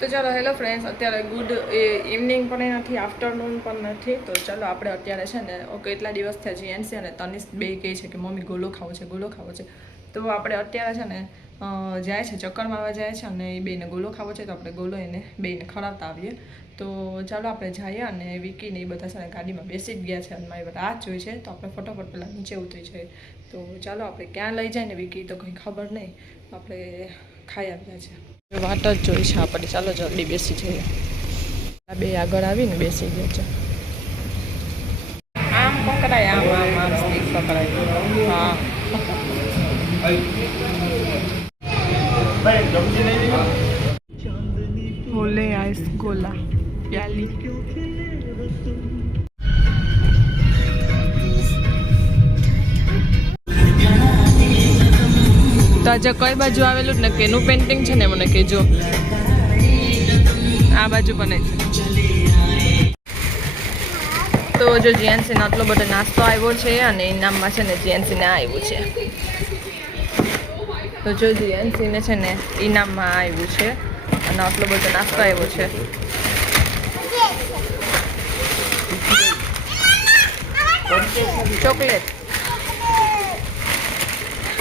તો ચાલો hello friends, અત્યારે ગુડ ઇવનિંગ પણ નથી, આફ્ટરનૂન પણ નથી. તો ચાલો આપણે અત્યારે છે ને કેટલા દિવસ થયા જીએનસી અને તનિષ બે કહે છે કે મમ્મી ગોલો ખાવો છે, ગોલો ખાવો છે. તો આપણે અત્યારે છે ને જાય છે, ચક્કર મારવા જાય છે અને એ બેને ગોલો ખાવો છે. તો આપણે ગોલો એને બેને ખવડાવતા આવીએ. તો ચાલો આપણે જઈએ. અને વિકીને એ બધા છે ને ગાડીમાં બેસી જ ગયા છે અને મારી રાહ જોઈ છે. તો આપણે ફટાફટ પહેલાં નીચે ઉતરી જઈએ. તો ચાલો આપણે ક્યાં લઈ જાય ને વિકી તો કંઈ ખબર નહીં. આપણે ખાઈ આવ્યા છે, વાત જ જોઈ છે આપણે. ચાલો જલ્દી બેસી જઈએ. આ બે આગળ આવીને બેસી ગયા છે. આમ પકડાય, આમ આમ આમ સ્ટીક પકડાય. હા બોલે આઈસ ગોલા પ્યાલી. તો આજે કઈ બાજુ આવેલું ને કેનું પેન્ટિંગ છે ને મને કહેજો. આ બાજુ બને છે. તો જો જીએનસીને આટલો બધો નાસ્તો આવ્યો છે અને ઇનામમાં છે ને જીએનસીને આવ્યું છે. તો જો જીએનસીને છે ને ઇનામમાં આવ્યું છે અને આટલો બધો નાસ્તો આવ્યો છે. ચોકલેટ.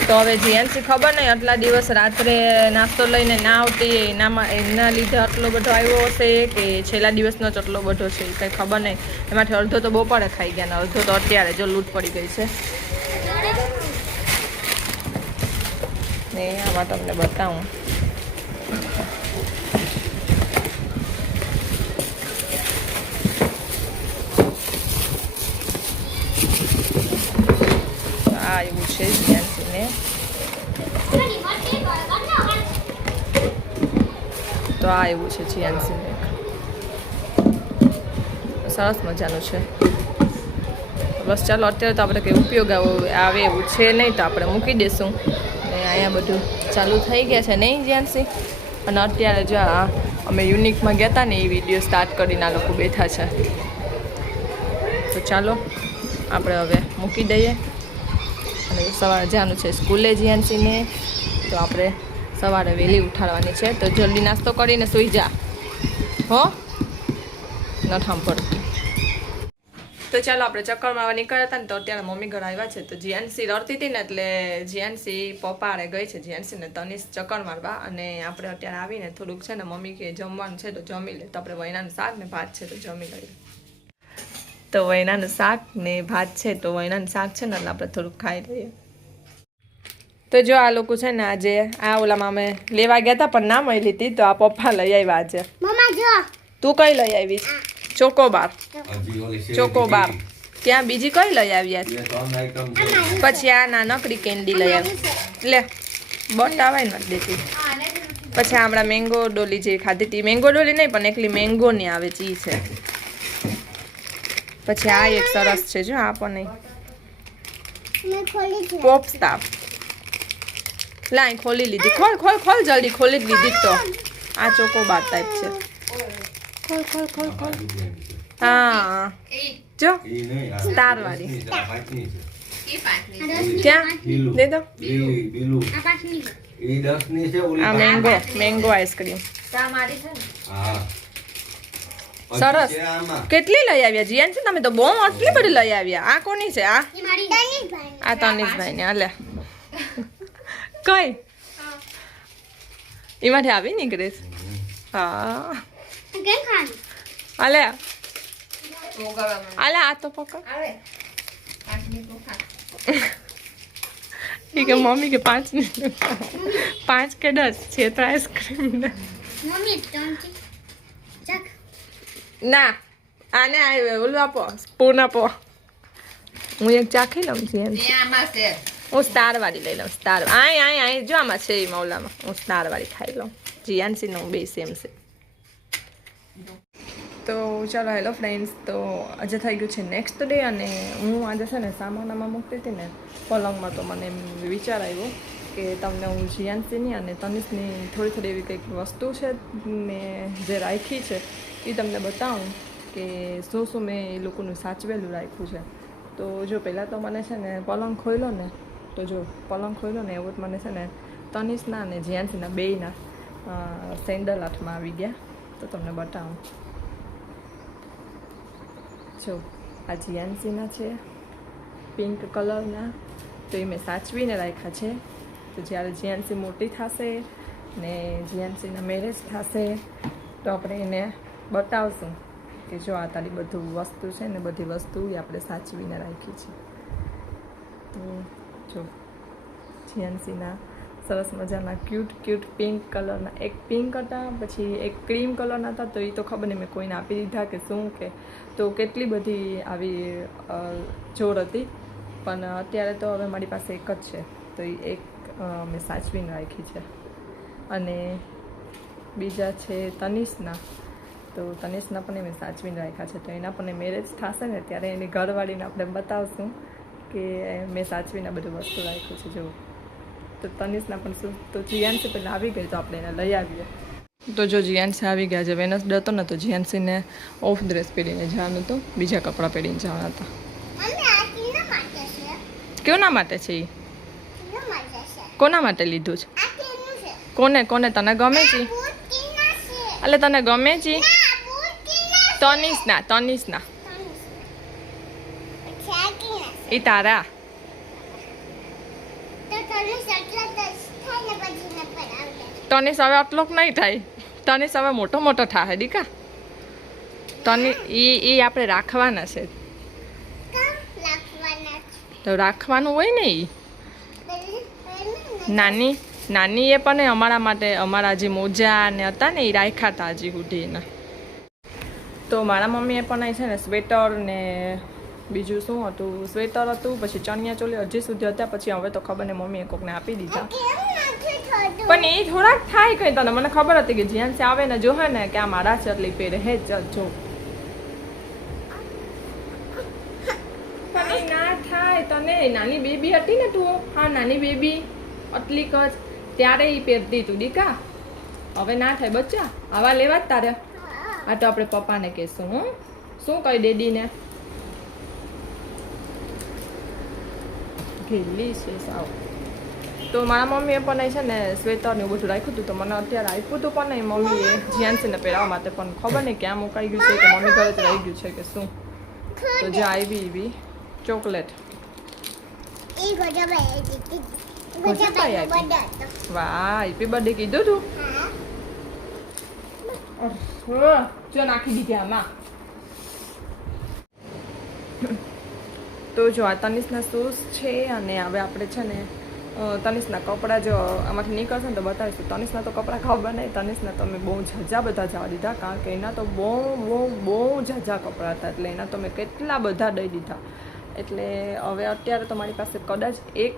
તો હવે જીએનસી ખબર નહીં આટલા દિવસ રાત્રે નાસ્તો લઈને ના આવતી એના લીધે આટલો બધો આવ્યો હશે કે છેલ્લા દિવસનો જ આટલો બધો છે, કંઈ ખબર નહીં. એમાંથી અડધો તો બપોરે ખાઈ ગયા ને અડધો તો અત્યારે જો લૂંટ પડી ગઈ છે. ને આમાં તમને બતાવું. આ એવું છે જીએનસીને. તો આ એવું છે જીએનસીને, સરસ મજાનું છે. બસ ચાલો અત્યારે તો આપણે કંઈ ઉપયોગ આવે એવું છે નહીં, તો આપણે મૂકી દઈશું. ને અહીંયા બધું ચાલુ થઈ ગયા છે નહીં જીએનસી. અને અત્યારે જો અમે યુનિકમાં ગયા હતા ને એ વિડીયો સ્ટાર્ટ કરીને આ લોકો બેઠા છે. તો ચાલો આપણે હવે મૂકી દઈએ. અને સવારે જવાનું છે સ્કૂલે જીએનસીને. તો આપણે સવારે વહેલી ઉઠાડવાની છે. તો જલ્દી નાસ્તો કરીને સૂઈ જા હો, ન સાંભળતી. તો ચાલો આપણે ચક્કર મારવા નીકળ્યા હતા ને. તો અત્યારે મમ્મી ઘર આવ્યા છે. તો જીએનસી રડતી હતી ને એટલે જીએનસી પપ્પારે ગઈ છે જીએનસીને તનિષ ચક્કર મારવા. અને આપણે અત્યારે આવીને થોડુંક છે ને મમ્મી કે જમવાનું છે તો જમી લે. તો આપણે વૈનાનું શાક ને ભાત છે તો જમી લઈએ. તો વૈનાનું શાક ને ભાત છે. તો વૈનાનું શાક છે ને એટલે આપણે થોડુંક ખાઈ લઈએ. તો જો આ લોકો છે ને આજે આ ઓલામાં અમે લેવા ગયા હતા પણ ના મળી હતી. તો આ પપ્પા લઈ આવ્યા આજે. તું કઈ લઈ આવીશ? ચોકોબાર. ચોકોબાર. ત્યાં બીજી કઈ લઈ આવ્યા? પછી આ નાનકડી કેન્ડી લઈ આવી. લે બટાવાય નથી દેતી. પછી હમણાં મેંગો ડોલી જે ખાધી હતી, મેંગો ડોલી નહીં પણ એકલી મેંગોની આવે ચી છે. પછી આ એક સરસ છે જો, આ પણ નહીં પોપ સ્ટાફ. લાઈ ખોલી લીધી. ખોલ ખોલ ખોલ જલ્દી, ખોલી જ લીધી. તો આ ચોકોબાર ટાઈપ છે. ખોલ ખોલ ખોલ ખોલ. હા જો સ્ટાર વાળી. ક્યાં દે દો. આ મેંગો મેંગો આઈસ્ક્રીમ સરસ. કેટલી લઈ આવ્યા જીયાન? તમે તો બહુ આટલી બધી લઈ આવ્યા. આ કોની છે? આ તનિષભાઈ ને. હાલે કઈ એમાંથી આવી નીકળે. હા હાલે હાલે. આ તો પકડ. ठीक है मम्मी के 5 के 10 છે તો આઈસ્ક્રીમ ના. આને ઓલું આપો, સ્પૂન આપો. હું એક ચાખી લઉં છું. હું સ્ટાર વાળી લઈ લઉં. સ્ટાર આય જો આમાં છે એમાં ઓલામાં. હું સ્ટાર વાળી ખાઈ લઉં. જીયાનસી નું બે સેમ છે. તો ચાલો હેલો ફ્રેન્ડ્સ, તો આજે થઈ ગયું છે નેક્સ્ટ ડે. અને હું આજે છે ને સામાનામાં મૂકતી હતી ને પલંગમાં, તો મને એમ વિચાર આવ્યો કે તમને હું જીયાનસીની અને તનિષની થોડી એવી કંઈક વસ્તુ છે મેં જે રાખી છે એ તમને બતાવું કે શું મેં એ લોકોનું સાચવેલું રાખ્યું છે. તો જો પહેલાં તો મને છે ને પલંગ ખોલ્યો ને, તો જો પલંગ ખોલ્યો ને એવું જ મને છે ને તનિષના અને જીયાનસીના બેયના સેન્ડલ હાથમાં આવી ગયા, તો તમને બતાવું. જો આ જીએનસીના છે, પિંક કલરના. તો એ મેં સાચવીને રાખ્યા છે. તો જ્યારે જીએનસી મોટી થશે ને જીએનસીના મેરેજ થશે તો આપણે એને બતાવશું કે જો આ તારી બધું વસ્તુ છે ને, બધી વસ્તુ આપણે સાચવીને રાખી છે. તો જો જીએનસીના સરસ મજાના ક્યુટ પિંક કલરના, એક પિંક હતા, પછી એક ક્રીમ કલરના હતા. તો એ તો ખબર નહીં મેં કોઈને આપી દીધા કે શું, કે તો કેટલી બધી આવી જોર હતી. પણ અત્યારે તો હવે મારી પાસે એક જ છે, તો એ એક મેં સાચવીને રાખી છે. અને બીજા છે તનિષના. તો તનિષના પણ મેં સાચવીને રાખ્યા છે. તો એના પણ મેરેજ થશે ને ત્યારે એની ઘરવાળીને આપણે બતાવશું કે મેં સાચવીને બધું વસ્તુ રાખ્યું છે. જો તો તનિષના પણ શું, તો જીએનસી પહેલાં આવી ગઈ તો આપણે એને લઈ આવીએ. તો જો જીએનસી આવી ગયા છે, વેનસડે હતો ને તો જીએનસીને ઓફ ડ્રેસ પહેરીને જવાનું હતું, બીજા કપડાં પહેરીને જવાના હતા. કોના માટે છે એ? કોના માટે લીધું છે? કોને તને ગમે છે? એટલે તને ગમે છે? તનિષના એ તારા. તનિષ હવે આટલોક નહીં થાય, તનિષ હવે મોટો થાય દીકા. એ આપણે રાખવાના છે. તો રાખવાનું હોય ને એ નાની એ પણ અમારા માટે, અમારા જે મોજા ને હતા ને એ રાખ્યા હતા હજી સુધી એના. તો મારા મમ્મીએ પણ છે ને સ્વેટર ને બીજું શું હતું, સ્વેટર હતું, પછી ચણિયા ચોલી હજી સુધી હતા. પછી હવે તો ખબર ને મમ્મીએ કોકને આપી દીધા. પણ એ થોડાક થાય કંઈ, તને મને ખબર હતી કે જીએનસી આવે ને જોહે ને કે આ મારા છે એટલે પહેરે હે જ જો. પણ એ ના થાય તને. નાની બેબી હતી ને તું, હા નાની બેબી આટલી જ ત્યારે એ પહેરતી તું દીકા. હવે ના થાય બચ્ચા, આવા લેવા જ તારે. આ તો આપણે પપ્પાને કહેશું. હું શું કહી ડેડીને? ઘેલી છે સાવ. તો મારા મમ્મીએ પણ છે ને સ્વેટર ને એવું બધું રાખ્યું હતું. તો મને અત્યારે આપ્યું હતું પણ નહીં મમ્મીએ જીએનસીને પહેરવા માટે. પણ ખબર નહીં ક્યાં મુકાઈ ગયું છે, કે મમ્મી ઘરે જ રહી ગયું છે કે શું. તો જે આવી એવી ચોકલેટ. વાહ, હેપી બર્થડે કીધું તું? જો નાખી દીધી આમાં. તો જો આ તનિષના શૂઝ છે. અને હવે આપણે છે ને તનિષના કપડાં જો આમાંથી નીકળશે ને તો બતાવીશું. તનિષના તો કપડાં ખબર નહીં. તનિષના તો મેં બહુ ઝાઝા બધા જવા દીધા, કારણ કે એના તો બહુ ઝાઝા કપડાં હતા. એટલે એના તો મેં કેટલા બધા દઈ દીધા. એટલે હવે અત્યારે તો મારી પાસે કદાચ 1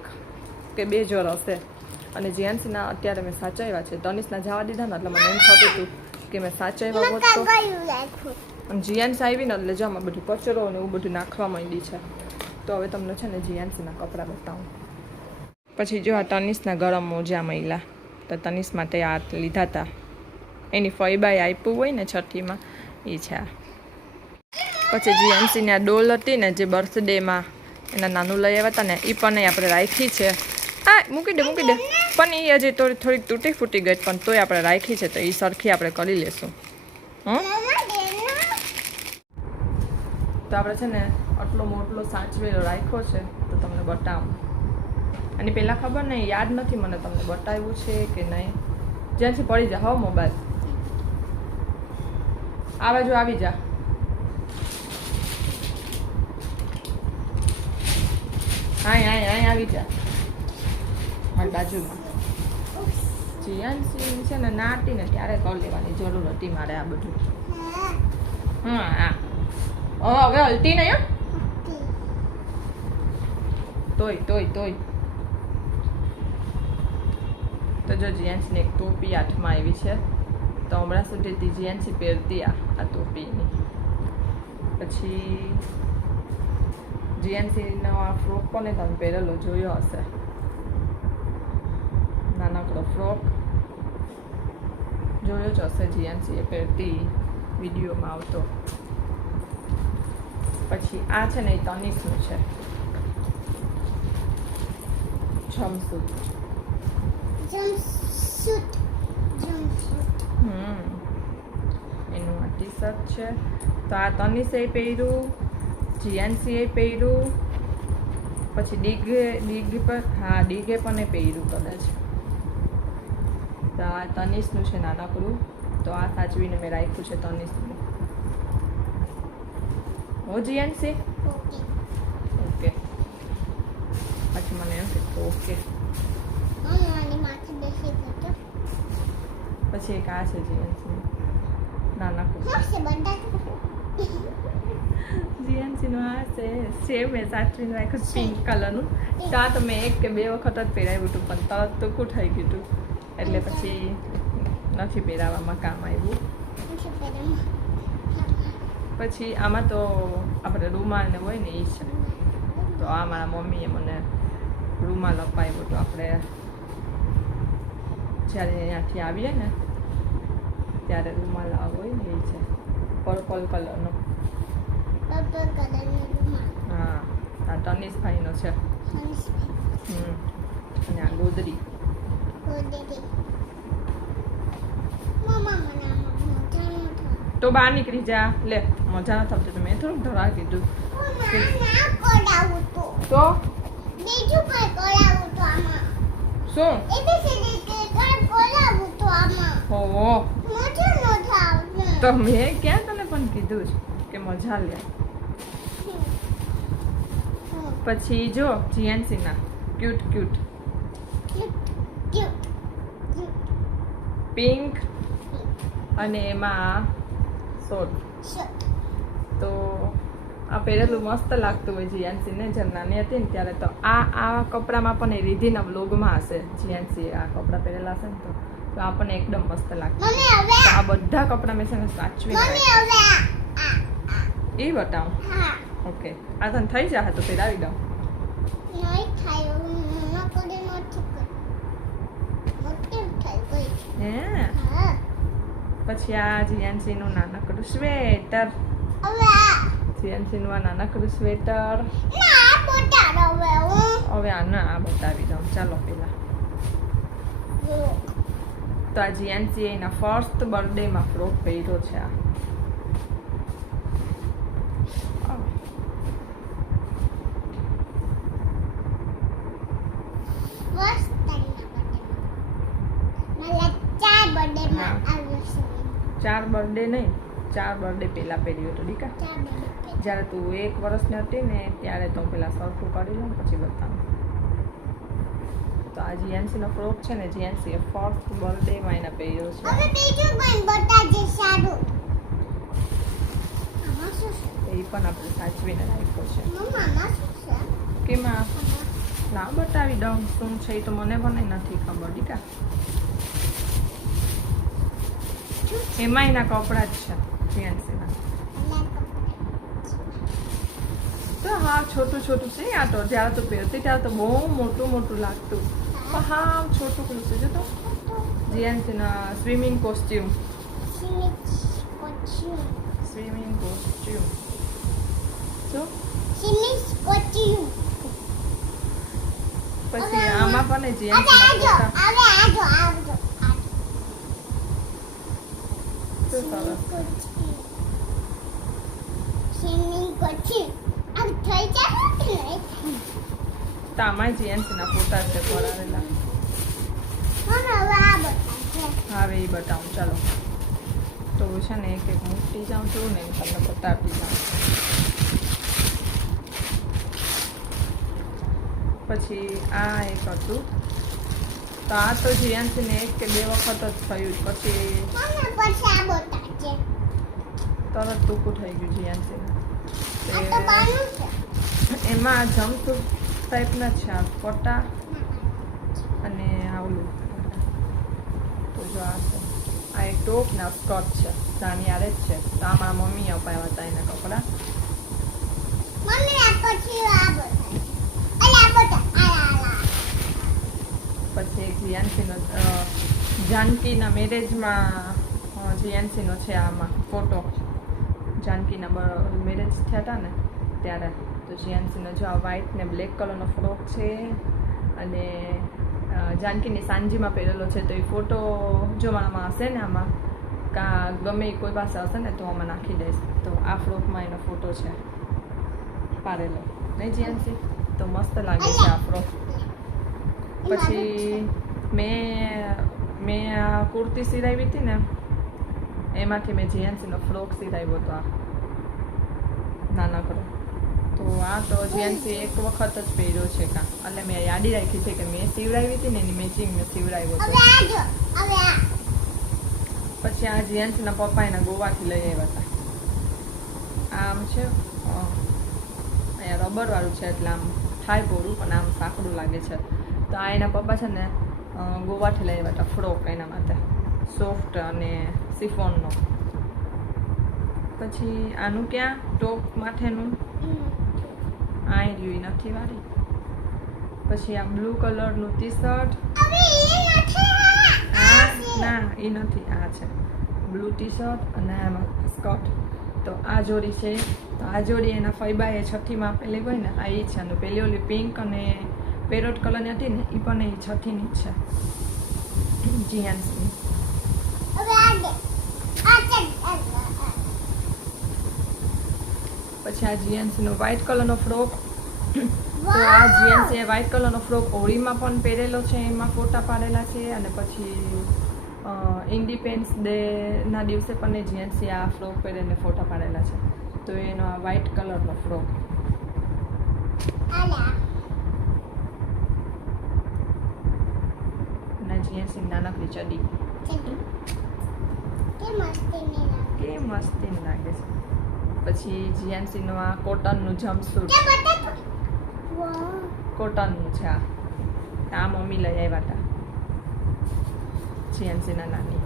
કે 2 જોર હશે. અને જીએનસીના અત્યારે મેં સાચવ્યા છે. તનિષના જવા દીધા ને એટલે મને એમ થતું હતું કે મેં સાચવ્યા હોત તો. અને જીએનસી આવી ને એટલે જો આમાં બધું કચરો ને એવું બધું નાખવા માંડી છે. તો હવે તમને છે ને જીએનસીના કપડાં બતાવું. પછી જો આ તનિષના ગરમ મોજા મહિલા. તો તનિષ માટે આ લીધા હતા. એની ફઈબાએ આપ્યું હોય ને છઠ્ઠીમાં એ છે આ. પછી જીએનસીની આ ડોલ હતી ને જે બર્થડેમાં એના નાનું લઈ આવ્યા હતા ને, એ પણ આપણે રાખી છે. હા મૂકી દે. પણ એ હજી થોડીક તૂટી ફૂટી ગઈ, પણ તોય આપણે રાખી છે. તો એ સરખી આપણે કરી લેશું. તો આપણે છે ને આટલો મોટલો સાચવેલો રાખ્યો છે. તો તમને બતાવું. અને પહેલાં ખબર નહીં, યાદ નથી મને તમને બતાવ્યું છે કે નહીં. જ્યાંથી પડી જા હો મોબાઈલ. આ બાજુ આવી જા. અહીં આવી જા મારી બાજુમાં. જીએનસી છે ને નાટી ને ત્યારે કરી લેવાની જરૂર હતી મારે આ બધું. હા હવે હલતી નહીં. તોય તો જો જીએનસીની એક ટોપી હાથમાં આવી છે. તો હમણાં સુધી જીએનસી પહેરતી આ ટોપીની. પછી જીએનસીનો આ ફ્રોક પણ તમે પહેરેલો જોયો હશે. નાનકડો ફ્રોક જોયો જ હશે જીએનસી એ પહેરતી, વિડીયોમાં આવતો. પછી આ છે ને એ તનિષનું છે જમ્પસૂટ. એનું આ ટી શર્ટ છે. તો આ તનિષે પહેર્યું, જીયાનસીએ પહેર્યું, પછી ડીગે પણ એ પહેર્યું કદાચ. તો આ તનિષનું છે નાનકડું, તો આ સાચવીને મેં રાખ્યું છે તનિષનું. હો જીયાનસી? ઓકે. પછી મને એમ કે ઓકે. પછી એક આ છે જીયાનસી નાનકડું. જીયાનસીનું આ છે સેમ એ સાચવીને રાખ્યું પિંક કલરનું. તો આ તો મેં 1 કે 2 વખત જ પહેરાવ્યું હતું, પણ તરત તો કું થઈ ગયું હતું, એટલે પછી નથી પહેરાવામાં કામ આવ્યું. પછી આમાં તો આપણે રૂમાલ ને હોય ને એ છે. તો આ મારા મમ્મીએ મને રૂમાલ અપાવ્યો હતો. આપણે જ્યારે અહીંયાથી આવીએ ને ત્યારે રૂમાલ હોય ને એ છે પર્પલ કલરનો. હા, આ તનિષભાઈનો છે. અને આ ગોદડી. તો બહાર નીકળી જા. લે, મજા ન થતી તો મેં થોડુંક ધરા કીધું. તો શું? હો તો મેં ક્યાં તને પણ કીધું છે કે મજા લે. પછી જો જીયાનસીના ક્યુટ પિંક અને એમાં શોર્ટ. તો આ પહેરેલું મસ્ત લાગતું હોય જીયાનસીને. જેમ નાની હતી ને ત્યારે તો આ કપડામાં પણ એ રીધિના વ્લોગમાં હશે જીયાનસી આ કપડાં પહેરેલા હશે ને તો આ પણ એકદમ મસ્ત લાગતું. આ બધા કપડાં મેં છે ને સાચવી એ બતાવું. ઓકે, આ તને થઈ જાય તો પહેરાવી દઉં. પછી આ જીયાનસીનું નાનકડું સ્વેટર. જીયાનસીનું આ નાનકડું સ્વેટર. હવે આ બતાવી દઉં. ચાલો પેલા તો આ જીયાનસી એના ફર્સ્ટ બર્થડેમાં ફ્રોક પહેર્યો છે. ચાર બર્થડે નહીં, 4 બર્થડે પહેલા પહેર્યું હતું દીકા. જ્યારે તું 1 વર્ષની હતી ને ત્યારે તો પેલા સરખું કરી લઉં પછી બતાવું. તો આ જીયાનસીનો ફ્રોક છે ને, જીયાનસીએ ફર્સ્ટ બર્થડેમાં એને પહેર્યો છે. એ પણ આપણે સાચવીને રાખ્યો છે. કેમાં ના બતાવી દઉં શું છે એ તો મને પણ નથી ખબર દીકા. એમાં એના કપડાં જ છે જીયાનસીના. તો હા, છોટું છે. આ તો જ્યારે તો પહેરતી ત્યારે તો બહુ મોટું લાગતું. પણ હા, છોટું છે. જો તો જીયાનસીના સ્વિમિંગ કોસ્ટ્યુમ. પછી આમાં પણ જીયાનસીના તામાં જીયાનસીના ફોટા છે પડાવેલા. હવે એ બતાવું. ચાલો તો છે ને એક મૂકતી જાઉં છું ને તમને બતાવતી જાઉં. પછી આ એક હતું. તો આ તો જીયાનસીને 1 કે 2 વખત જ થયું. પછી તરત ટૂંકું થઈ ગયું જીયાનસીને. એમાં જમ્પસૂટ ટાઈપના છે આ ફોટા અને આવલું. તો જો આ છે, આ એક ટોપ ને સ્કર્ટ છે. નાની આરે જ છે. તો આ મારા મમ્મી અપાવ્યા હતા એના કપડાં. પછી એક જીયાનસીનો જાનકીના મેરેજમાં જીયાનસીનો છે આમાં ફોટો. જાનકીના મેરેજ થયા હતા ને ત્યારે. તો જીયાનસીનો જો આ વ્હાઈટ ને બ્લેક કલરનો ફ્રોક છે અને જાનકીની સાંજીમાં પહેરેલો છે. તો એ ફોટો જોવામાં હશે ને આમાં. ગમે એ કોઈ પાસે હશે ને તો આમાં નાખી દઈશ. તો આ ફ્રોકમાં એનો ફોટો છે પાડેલો, નહીં જીયાંશી? તો મસ્ત લાગે છે આ ફ્રોક. પછી મેં આ કુર્તી સિલાવી હતી ને એમાંથી મેં જીયાંશીનો ફ્રોક સિલાવ્યો હતો આ નાનકડો. તો આ તો જીયાંશી એક વખત જ પહેર્યો છે એટલે મેં યાદી રાખી છે કે મેં સિવડાવી હતી ને એની મેચિંગ મેં સિવડાવ્યો હતો. પછી આ જીયાંશીના પપ્પા એના ગોવાથી લઈ આવ્યા હતા. આમ છે અહીંયા રબરવાળું છે એટલે આમ થાય પોળું પણ આમ સાંકડું લાગે છે. તો આ એના પપ્પા છે ને ગોવાથી લઈ આવ્યા હતા ફ્રોક એના માટે સોફ્ટ અને સિફોનનો. પછી આનું ક્યાં ટોપ માથેનું આ રહ્યું નથી વાળી. પછી આ બ્લુ કલરનું ટી શર્ટ, ના એ નથી, આ છે બ્લુ ટી શર્ટ અને આમાં સ્કર્ટ. તો આ જોડી છે. તો આ જોડી એના ફૈબાએ છઠ્ઠીમાં આપેલી હોય ને આ એ છે. અને પેલી ઓલી પિંક અને પેરોટ કલરની હતી ને એ પણ એ છઠ્ઠીની જ છે જીયાંશની. પછી આ જીયાંશીનો વ્હાઇટ કલરનો ફ્રોક. તો આ જીયાંશીએ વ્હાઇટ કલરનો ફ્રોક હોળીમાં પણ પહેરેલો છે, એમાં ફોટા પાડેલા છે. અને પછી ઇન્ડિપેન્ડન્સ ડેના દિવસે પણ એ જીયાંશી આ ફ્રોક પહેરીને ફોટા પાડેલા છે. તો એનો આ વ્હાઇટ કલરનો ફ્રોક. અને જીયાંશી નાનકડી ચડી કે મસ્તી લાગે છે. પછી જીયાંશીનો આ કોટનનું જમ્પસૂટ, કોટનનું છે આ મમ્મી લઈ આવ્યા હતા જીયાંશીના નાની.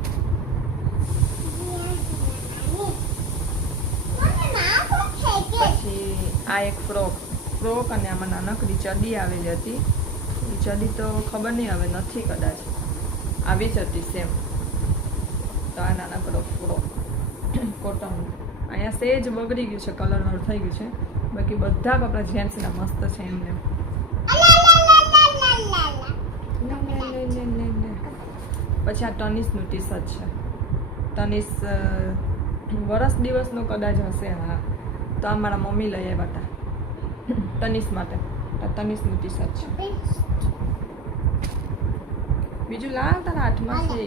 પછી આ એક ફ્રોક અને આમાં નાનકડી ચડી આવેલી હતી. એ ચડી તો ખબર નહીં હવે નથી કદાચ આવી જ હતી સેમ. તો આ નાનકડો ફ્રોક કોટન. અહીંયા સેજ બગડી ગયું છે, કલરવાળું થઈ ગયું છે. બાકી બધા કપડાં જીયાંશીના મસ્ત છે એમને. પછી આ તનિષનું ટી શર્ટ છે. તનિષ વરસ દિવસનો કદાચ હશે. હા, તો આ મારા મમ્મી લઈ આવ્યા હતા તનિષ માટે. તનિષનું ટી શર્ટ છે. બીજું લાવ તારા હાથમાં છે.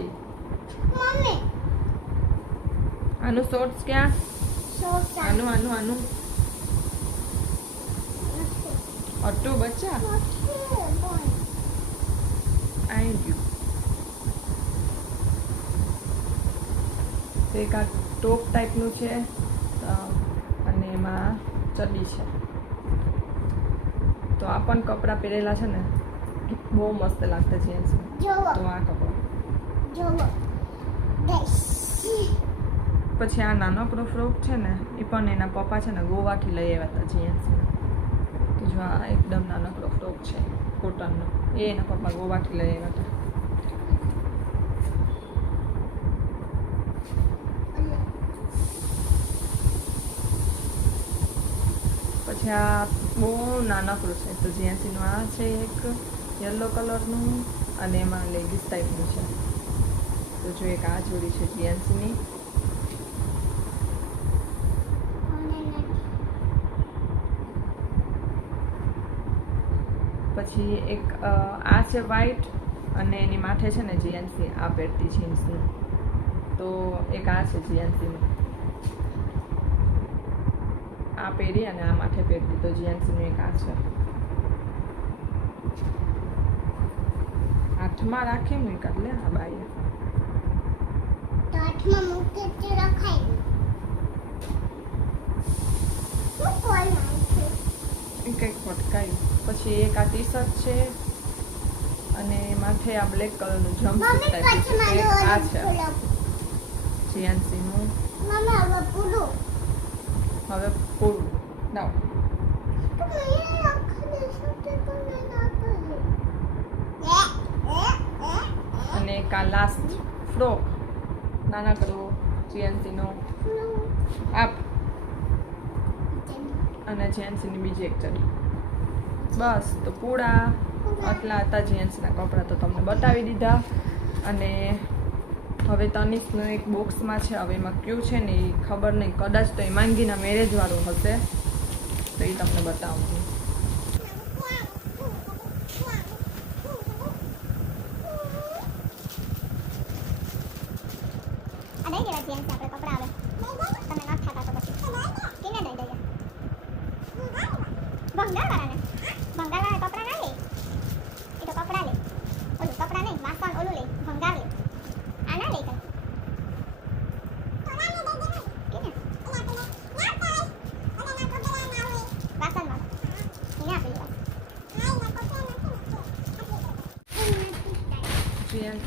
આનું શોર્ટ્સ ક્યાં? આનું અટ્ટુ બચ્ચા આઈ ગયું. એક આ ટોપ ટાઈપનું છે અને એમાં ચડી છે. તો આ પણ કપડાં પહેરેલા છે ને બહુ મસ્ત લાગતા છે. તો આ કપડાં. પછી આ નાનકડો ફ્રોક છે ને એ પણ એના પપ્પા છે ને ગોવાથી લઈ આવ્યા હતા જીયાંશીને. તો જો આ એકદમ નાનકડો ફ્રોક છે કોટનનો, એ એના પપ્પા ગોવાથી લઈ આવ્યા હતા. પછી આ બહુ નાનકડું છે. તો જીયાંશીનું આ છે એક યલો કલરનું અને એમાં લેગીસ ટાઈપનું છે. તો જો એક આ જોડી છે જીયાંશીની. પછી એક આ છે વ્હાઈટ અને એની માથે છે ને જીયાંશી આ પહેરતી જીન્સનું. તો એક આ છે જીયાંશીનું આ પહેરી અને આ માથે પહેરતી. તો જીયાંશીનું એક આ છે. હાથમાં રાખી મૂક એટલે આ બાઈએ તો હાથમાં મૂકે તે રખાય કંઈક ફટકાયું. પછી એક આ ટી શર્ટ છે અને માથે આ બ્લેક કલરનું જમ્પસૂટ ટાઈપ છે. એક આ છે જીયાંશીનું. હવે પૂરું લાવ. અને એક આ લાસ્ટ ફ્રોક નાનકડો જીયાંશીનો આપ અને જીયાંશીની બીજી એક ચડી. બસ તો પૂરા આટલા હતા જીયાંશીના કપડાં તો તમને બતાવી દીધા. અને હવે તનિષનું એક બોક્સમાં છે, હવે એમાં કયું છે ને એ ખબર નહીં, કદાચ તો હિમાંગીના મેરેજવાળું હશે, તો એ તમને બતાવું છું.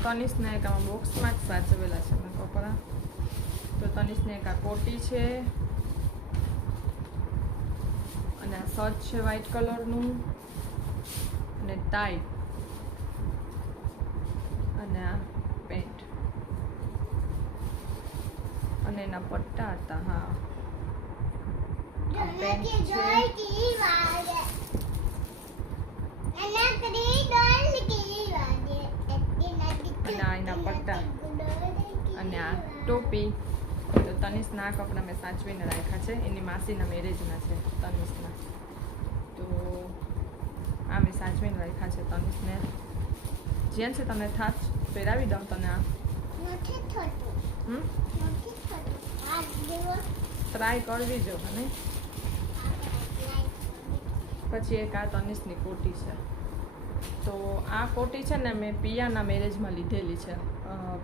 તનિષના એક આમાં બોક્સમાં જ સાચવેલા છે એના કપડાં. તો તનિષને એક આ કોટી છે, અને આ શર્ટ છે વ્હાઈટ કલરનું, અને ટાઈ, અને આ પેન્ટ, અને એના પટ્ટા હતા. હા, આ પેન્ટ છે, અને આ એના પટ્ટા, અને આ ટોપી. તો તનિષના આ કપડાં મેં સાચવીને રાખ્યા છે, એની માસીના મેરેજના છે તનિષના. તો આ મેં સાચવીને રાખ્યા છે તનિષને. જેમ છે તમને થાચ પહેરાવી દઉં તને આ. ટ્રાય કરવી જો અને પછી એક આ તનિષની કોટી છે. તો આ કોટી છે ને મેં પિયાના મેરેજમાં લીધેલી છે.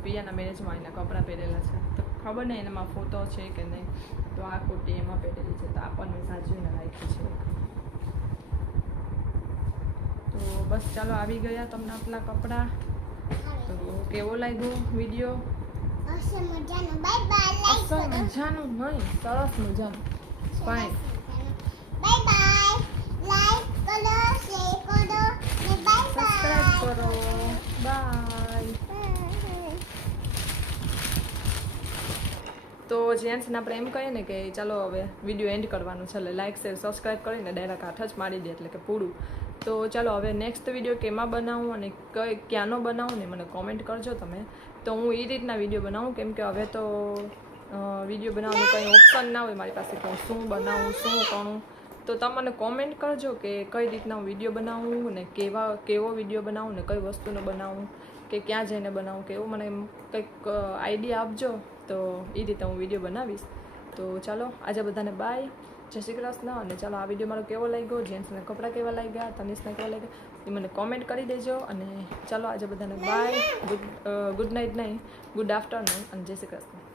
પિયાના મેરેજમાં એના કપડાં પહેરેલા છે, તો ખબર નહીં એનામાં ફોટો છે કે નહીં. તો આ કોટી એમાં પહેરેલી છે, તો આ પણ મેં સાચવીને રાખી છે. તો બસ ચાલો, આવી ગયા તમને આટલા કપડાં. તો કેવો લાગ્યો વિડીયો? મજાનું નહીં, સરસ મજાનું. ફાઇન. સબસ્ક્રાઇબ કરો. બાય. તો જેન્ટ્સને આપણે એમ કહીએ ને કે ચાલો હવે વિડીયો એન્ડ કરવાનું છે, એટલે લાઇક શેર સબસ્ક્રાઈબ કરીને ડાયરેક્ટ હાથ જ મારી દે એટલે કે પૂરું. તો ચાલો હવે નેક્સ્ટ વિડીયો કેમાં બનાવું અને ક્યાંનો બનાવું ને મને કોમેન્ટ કરજો તમે. તો હું એ રીતના વિડીયો બનાવું, કેમ કે હવે તો વિડીયો બનાવવાનું કંઈ ઓપ્શન ના હોય મારી પાસે કે હું શું બનાવું, શું કરું. તો તમે મને કોમેન્ટ કરજો કે કઈ રીતના હું વિડીયો બનાવું ને કેવો વિડીયો બનાવું ને કઈ વસ્તુનો બનાવું કે ક્યાં જઈને બનાવું, કે એવું મને કંઈક આઈડિયા આપજો. તો એ રીતે હું વિડીયો બનાવીશ. તો ચાલો આજે બધાને બાય, જય શ્રી કૃષ્ણ. અને ચાલો આ વિડીયો મારો કેવો લાગ્યો, જેન્ટ્સના કપડાં કેવા લાગ્યા, તનિષના કેવા લાગ્યા એ મને કોમેન્ટ કરી દેજો. અને ચાલો આજે બધાને બાય, ગુડ નાઇટ નહીં, ગુડ આફ્ટરનૂન, અને જય શ્રી કૃષ્ણ.